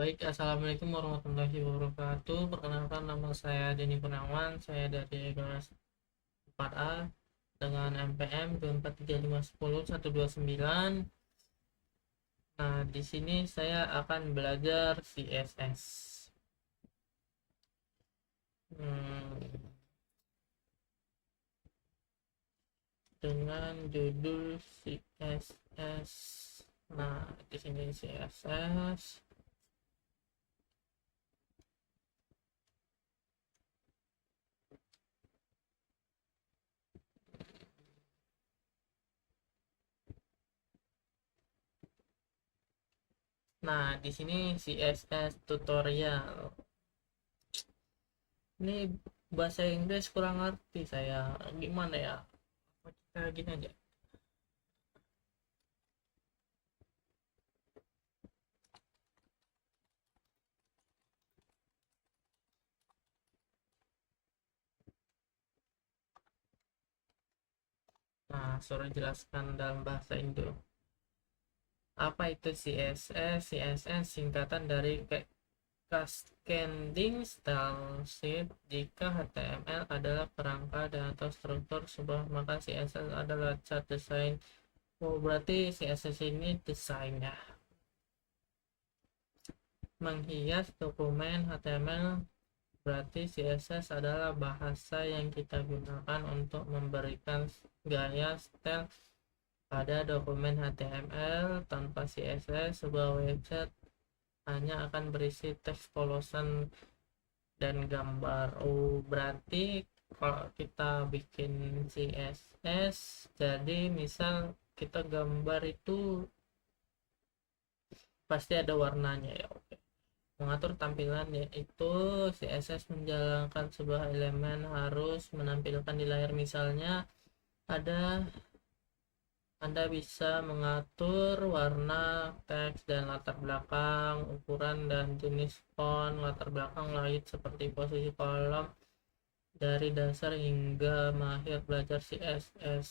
Baik, Assalamualaikum warahmatullahi wabarakatuh. Perkenalkan, nama saya Denny Gunawan. Saya dari kelas 4A dengan MPM 243510129. Nah, di sini saya akan belajar CSS. Hmm, dengan judul CSS. Nah, di sini CSS. Nah, di sini CSS tutorial. Ini bahasa Inggris kurang ngerti saya. Gimana ya? Kita gini aja. Nah, suruh jelaskan dalam bahasa Indo. Apa itu CSS? CSS singkatan dari Cascading Style Sheet. Jika HTML adalah kerangka dan atau struktur sebuah, maka CSS adalah chart design. Oh, berarti CSS ini desainnya. Menghias dokumen HTML, berarti CSS adalah bahasa yang kita gunakan untuk memberikan gaya style pada dokumen HTML. Tanpa CSS, sebuah website hanya akan berisi teks polosan dan gambar. Oh, berarti kalau kita bikin CSS, jadi misal kita gambar itu pasti ada warnanya ya. Oke. Mengatur tampilan yaitu CSS menjalankan sebuah elemen harus menampilkan di layar, misalnya ada Anda bisa mengatur warna, teks, dan latar belakang, ukuran dan jenis font, latar belakang lain seperti posisi kolom, dari dasar hingga mahir belajar CSS.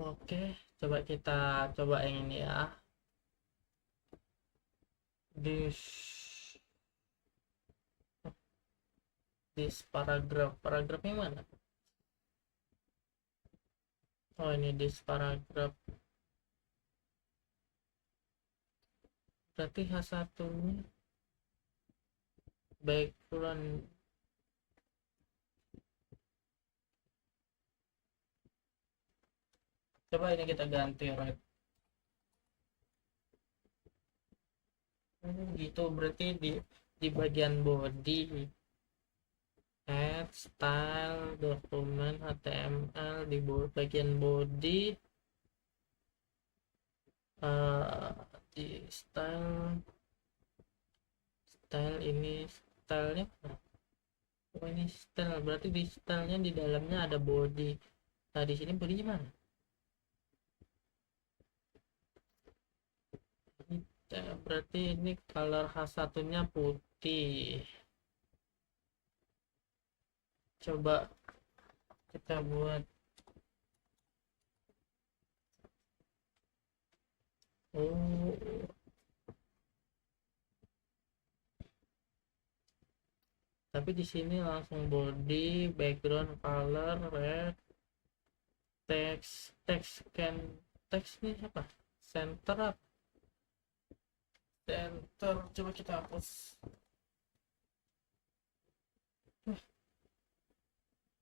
Oke, coba kita coba yang ini ya. This this paragrafnya mana? Oh, ini this paragraph. Berarti H1 nya background. Coba ini kita ganti right. Gitu berarti di bagian body, add style dokumen HTML di bagian body, uh, di style ini stylenya. Oh, ini style berarti di stylenya di dalamnya ada body. Nah, di sini bodinya mana? Berarti ini color H1-nya putih. Coba kita buat. Oh, tapi di sini langsung body, background color, red, text ini apa? Center up, center. Coba kita hapus.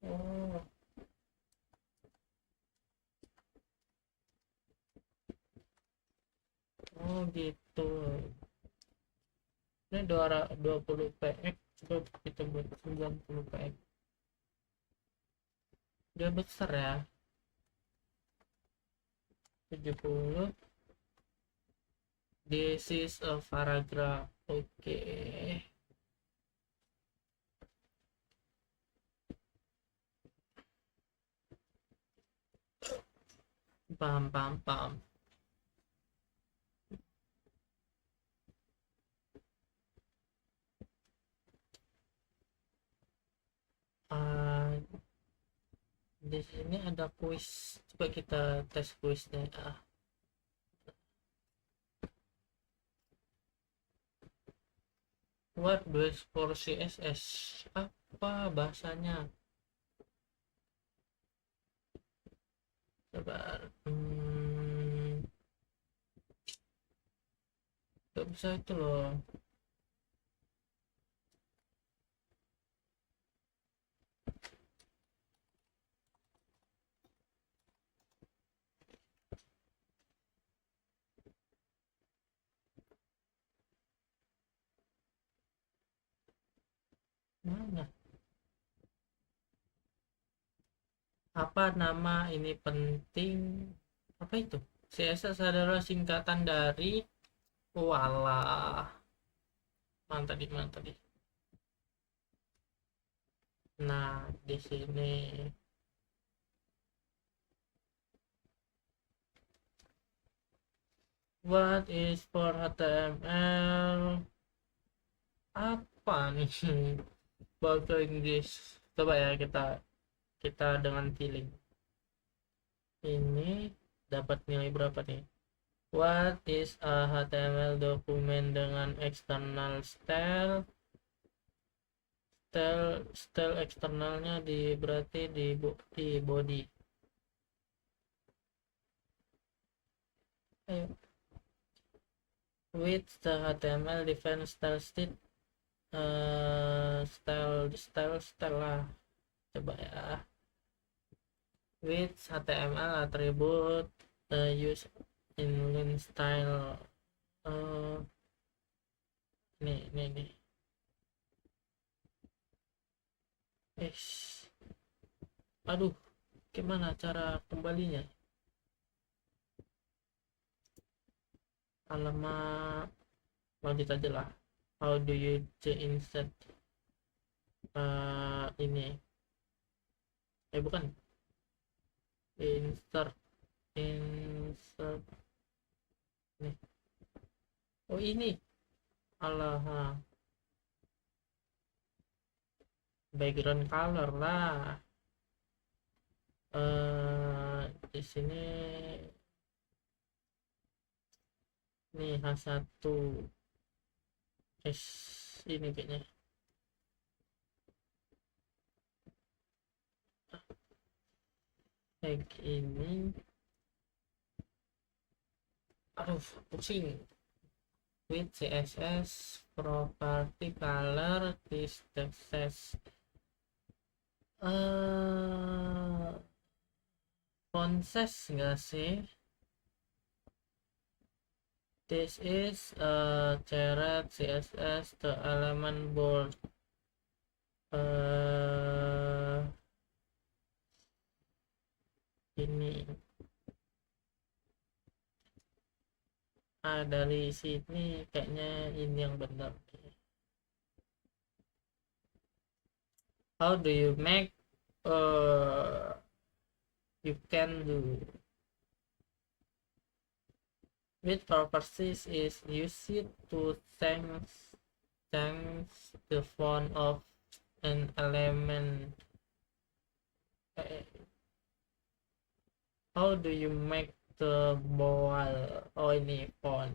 Oh, oh gitu. Ini 20 px. Coba kita buat 90 px. Dia besar ya. 70. This is a paragraph. Oke. Okay. Paham, paham, paham. Uh, di sini ada kuis, coba kita tes kuisnya. What best for CSS, apa bahasanya, coba. Gak bisa itu loh. Mana? Apa nama ini penting? Apa itu? CSS adalah singkatan dari, walah, mana tadi. Nah, di sini what is for HTML? Apa nih? Bahasa Inggris. Coba ya, kita dengan feeling. Ini dapat nilai berapa nih? What is a HTML document dengan external style? Style eksternalnya berarti di body. Ayo. With the HTML define style state, style lah, coba ya. With HTML attribute use inline style, nih aduh, gimana cara kembalinya? Alamat, lanjut aja lah. How do you insert ini, bukan insert nih. Oh ini, alah, background color lah. Di sini nih H1 ini kayaknya. Kayak ini, aduh pusing. With CSS property color this text font size enggak sih? This is Caret CSS the element bold. Ini dari sini kayaknya ini yang benar. How do you make you can do with purposes is use it to change the font of an element. How do you make the bold? Oh ini font.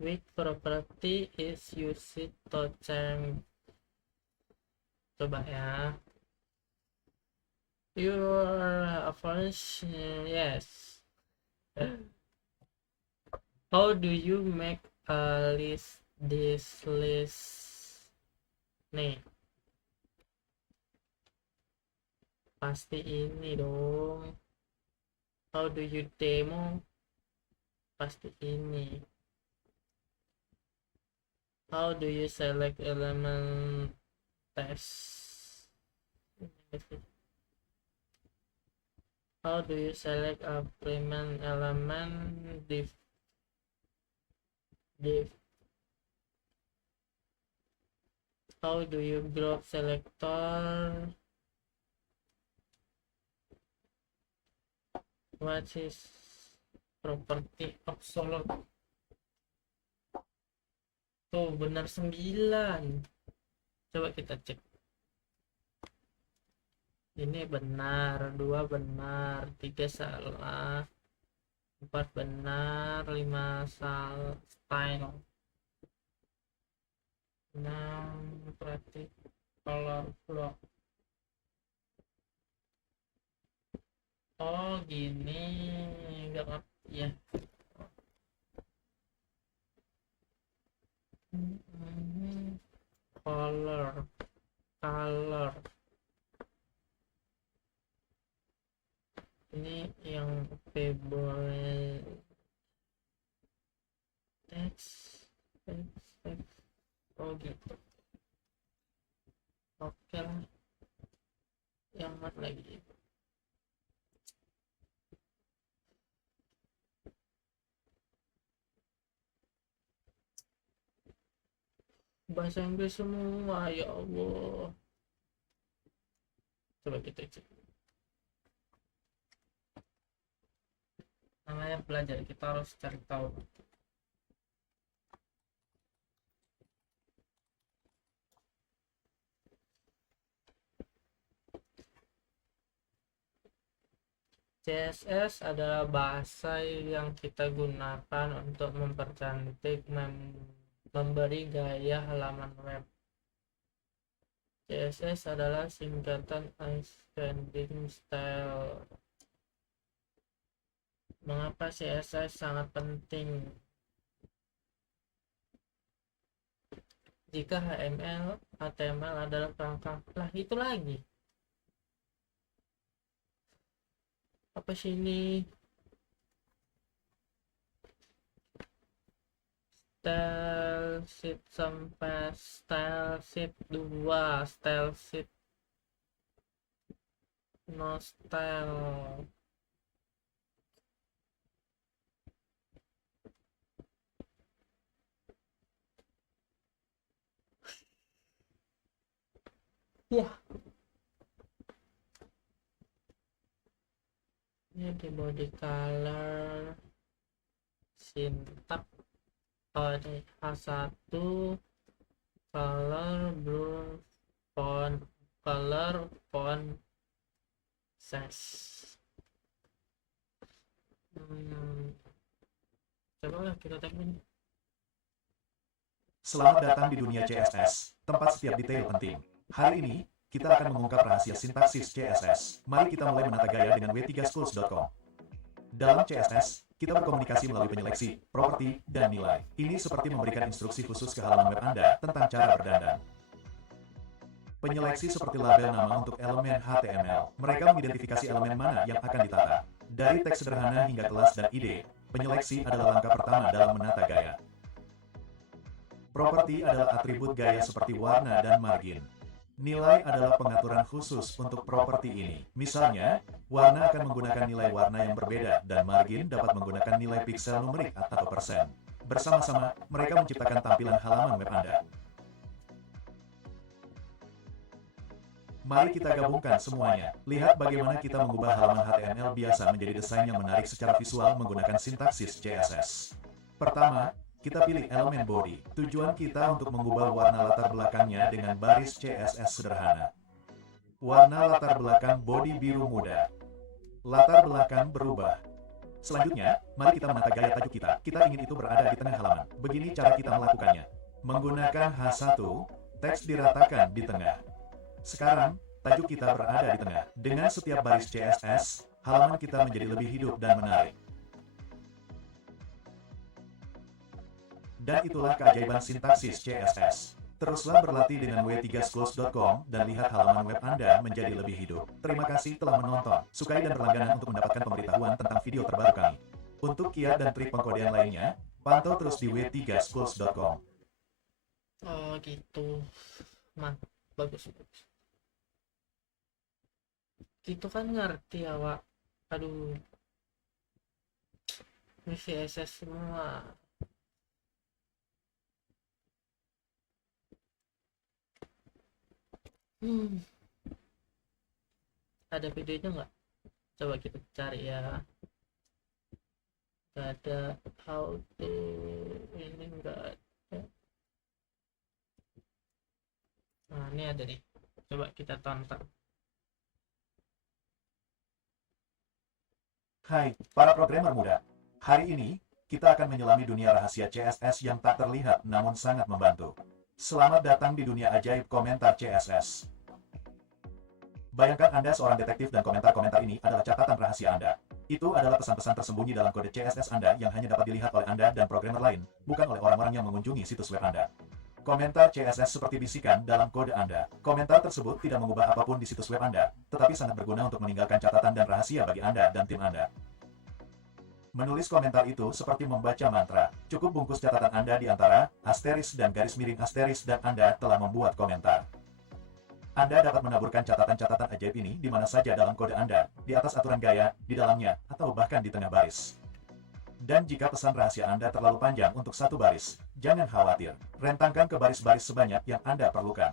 With property is use it to change. Coba ya. Your first, yes. How do you make a list? This list nih pasti ini dong. How do you demo? Pasti ini. How do you select element test? How do you select a prime element div? How do you group selector? What is properti absolute tuh benar 9. Coba kita cek, ini benar, 2 benar, 3 salah, 4 benar, 5 salah. Style 6 berarti color block. Oh gini, nggak ngerti ya. Color color ini yang pebble text. Oh gitu, oke lah. Yang mana lagi? Bahasa Inggris semua, ya Allah. Coba kita cek, namanya belajar, kita harus cari tahu. CSS adalah bahasa yang kita gunakan untuk mempercantik, memberi gaya halaman web. CSS adalah singkatan Outstanding Style. Mengapa CSS sangat penting? Jika HTML adalah perangkat, lah itu lagi. Apa sih ini? Style sheet sampai style sheet 2, style sheet no style. Ya, ini di body color, syntax, oh ini H1, color blue, font size. Coba lah kita tagin. Selamat datang di dunia CSS, tempat setiap detail penting. Hari ini, kita akan mengungkap rahasia sintaksis CSS. Mari kita mulai menata gaya dengan w3schools.com. Dalam CSS, kita berkomunikasi melalui penyeleksi, properti, dan nilai. Ini seperti memberikan instruksi khusus ke halaman web Anda tentang cara berdandan. Penyeleksi seperti label nama untuk elemen HTML. Mereka mengidentifikasi elemen mana yang akan ditata. Dari teks sederhana hingga kelas dan ide, penyeleksi adalah langkah pertama dalam menata gaya. Properti adalah atribut gaya seperti warna dan margin. Nilai adalah pengaturan khusus untuk properti ini. Misalnya, warna akan menggunakan nilai warna yang berbeda dan margin dapat menggunakan nilai piksel numerik atau persen. Bersama-sama, mereka menciptakan tampilan halaman web Anda. Mari kita gabungkan semuanya. Lihat bagaimana kita mengubah halaman HTML biasa menjadi desain yang menarik secara visual menggunakan sintaksis CSS. Pertama, kita pilih elemen body. Tujuan kita untuk mengubah warna latar belakangnya dengan baris CSS sederhana. Warna latar belakang body biru muda. Latar belakang berubah. Selanjutnya, mari kita menata gaya tajuk kita. Kita ingin itu berada di tengah halaman. Begini cara kita melakukannya. Menggunakan H1, teks diratakan di tengah. Sekarang, tajuk kita berada di tengah. Dengan setiap baris CSS, halaman kita menjadi lebih hidup dan menarik. Dan itulah keajaiban sintaksis CSS. Teruslah berlatih dengan w3schools.com dan lihat halaman web Anda menjadi lebih hidup. Terima kasih telah menonton. Sukai dan berlangganan untuk mendapatkan pemberitahuan tentang video terbaru kami. Untuk kiat dan trik pengkodean lainnya, pantau terus di w3schools.com. Oh gitu, bagus. Gitu kan ngerti ya, Wak. Aduh, ini CSS semua. Ada videonya nggak? Coba kita cari ya. nggak ada how to, ini nggak ada. Nah, ini ada nih, coba kita tonton. Hai, para programmer muda. Hari ini, kita akan menyelami dunia rahasia CSS yang tak terlihat namun sangat membantu. Selamat datang di dunia ajaib komentar CSS. Bayangkan Anda seorang detektif dan komentar-komentar ini adalah catatan rahasia Anda. Itu adalah pesan-pesan tersembunyi dalam kode CSS Anda yang hanya dapat dilihat oleh Anda dan programmer lain, bukan oleh orang-orang yang mengunjungi situs web Anda. Komentar CSS seperti bisikan dalam kode Anda. Komentar tersebut tidak mengubah apapun di situs web Anda, tetapi sangat berguna untuk meninggalkan catatan dan rahasia bagi Anda dan tim Anda. Menulis komentar itu seperti membaca mantra. Cukup bungkus catatan Anda di antara asteris dan garis miring asteris dan Anda telah membuat komentar. Anda dapat menaburkan catatan-catatan ajaib ini di mana saja dalam kode Anda, di atas aturan gaya, di dalamnya, atau bahkan di tengah baris. Dan jika pesan rahasia Anda terlalu panjang untuk satu baris, jangan khawatir, rentangkan ke baris-baris sebanyak yang Anda perlukan.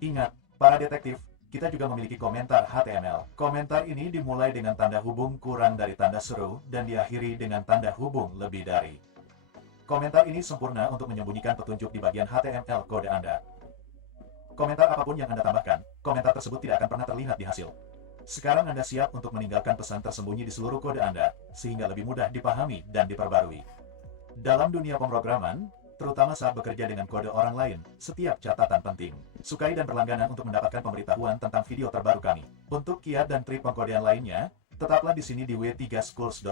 Ingat, para detektif, kita juga memiliki komentar HTML. Komentar ini dimulai dengan tanda hubung kurang dari tanda seru dan diakhiri dengan tanda hubung lebih dari. Komentar ini sempurna untuk menyembunyikan petunjuk di bagian HTML kode Anda. Komentar apapun yang Anda tambahkan, komentar tersebut tidak akan pernah terlihat di hasil. Sekarang Anda siap untuk meninggalkan pesan tersembunyi di seluruh kode Anda, sehingga lebih mudah dipahami dan diperbarui. Dalam dunia pemrograman, terutama saat bekerja dengan kode orang lain, setiap catatan penting. Sukai dan berlangganan untuk mendapatkan pemberitahuan tentang video terbaru kami. Untuk kiat dan trik pengkodean lainnya, tetaplah di sini di w3schools.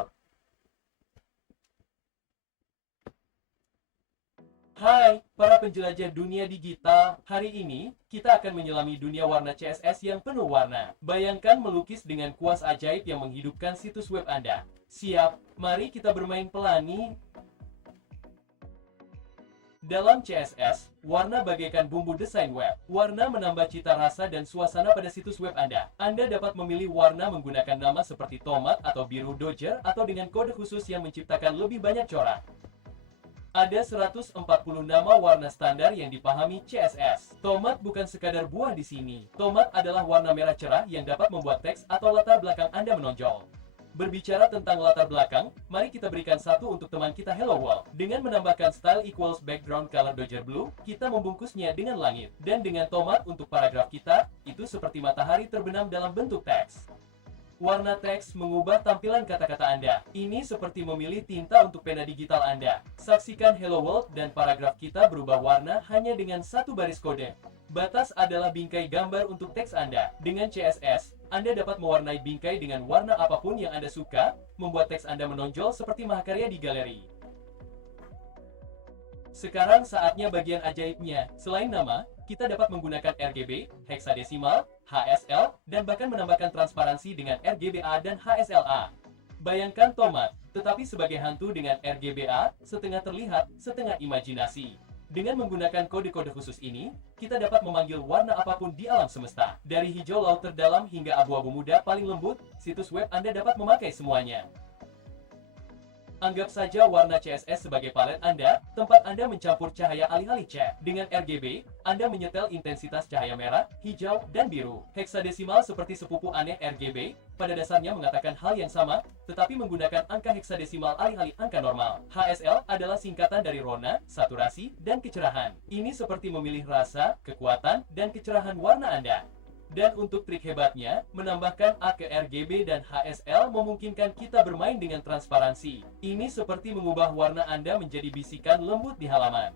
Hai, para penjelajah dunia digital. Hari ini, kita akan menyelami dunia warna CSS yang penuh warna. Bayangkan melukis dengan kuas ajaib yang menghidupkan situs web Anda. Siap? Mari kita bermain pelani. Dalam CSS, warna bagaikan bumbu desain web. Warna menambah cita rasa dan suasana pada situs web Anda. Anda dapat memilih warna menggunakan nama seperti tomat atau biru dojer atau dengan kode khusus yang menciptakan lebih banyak corak. Ada 140 nama warna standar yang dipahami CSS. Tomat bukan sekadar buah di sini. Tomat adalah warna merah cerah yang dapat membuat teks atau latar belakang Anda menonjol. Berbicara tentang latar belakang, mari kita berikan satu untuk teman kita Hello World. Dengan menambahkan style equals background color dojer blue, kita membungkusnya dengan langit. Dan dengan tomat untuk paragraf kita, itu seperti matahari terbenam dalam bentuk teks. Warna teks mengubah tampilan kata-kata Anda. Ini seperti memilih tinta untuk pena digital Anda. Saksikan Hello World dan paragraf kita berubah warna hanya dengan satu baris kode. Batas adalah bingkai gambar untuk teks Anda. Dengan CSS, Anda dapat mewarnai bingkai dengan warna apapun yang Anda suka, membuat teks Anda menonjol seperti mahakarya di galeri. Sekarang saatnya bagian ajaibnya. Selain nama, kita dapat menggunakan RGB, heksadesimal, HSL, dan bahkan menambahkan transparansi dengan RGBA dan HSLA. Bayangkan tomat, tetapi sebagai hantu dengan RGBA, setengah terlihat, setengah imajinasi. Dengan menggunakan kode-kode khusus ini, kita dapat memanggil warna apapun di alam semesta. Dari hijau laut terdalam hingga abu-abu muda paling lembut, situs web Anda dapat memakai semuanya. Anggap saja warna CSS sebagai palet Anda, tempat Anda mencampur cahaya alih-alih cat. Dengan RGB, Anda menyetel intensitas cahaya merah, hijau, dan biru. Heksadesimal seperti sepupu aneh RGB, pada dasarnya mengatakan hal yang sama, tetapi menggunakan angka heksadesimal alih-alih angka normal. HSL adalah singkatan dari rona, saturasi, dan kecerahan. Ini seperti memilih rasa, kekuatan, dan kecerahan warna Anda. Dan untuk trik hebatnya, menambahkan A ke RGB dan HSL memungkinkan kita bermain dengan transparansi. Ini seperti mengubah warna Anda menjadi bisikan lembut di halaman.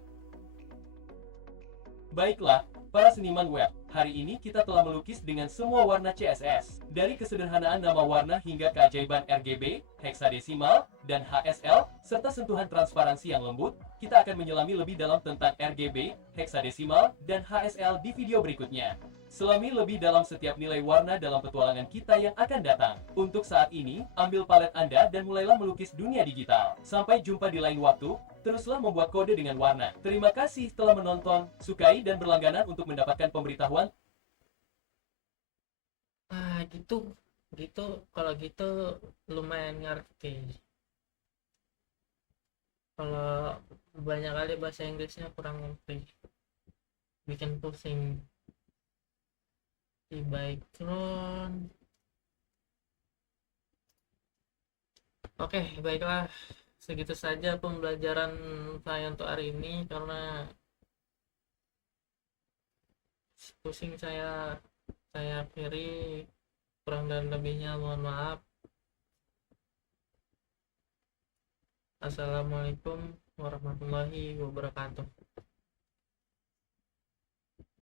Baiklah, para seniman web, hari ini kita telah melukis dengan semua warna CSS. Dari kesederhanaan nama warna hingga keajaiban RGB, heksadesimal, dan HSL, serta sentuhan transparansi yang lembut, kita akan menyelami lebih dalam tentang RGB, heksadesimal, dan HSL di video berikutnya. Selami lebih dalam setiap nilai warna dalam petualangan kita yang akan datang. Untuk saat ini, ambil palet Anda dan mulailah melukis dunia digital. Sampai jumpa di lain waktu, teruslah membuat kode dengan warna. Terima kasih telah menonton, sukai dan berlangganan untuk mendapatkan pemberitahuan. Gitu. Kalau gitu lumayan ngerti. Kalau banyak kali bahasa Inggrisnya kurang ngerti. Bikin pusing. Di background Oke, baiklah. Segitu saja pembelajaran saya untuk hari ini karena pusing saya akhiri, kurang dan lebihnya mohon maaf. Assalamualaikum warahmatullahi wabarakatuh.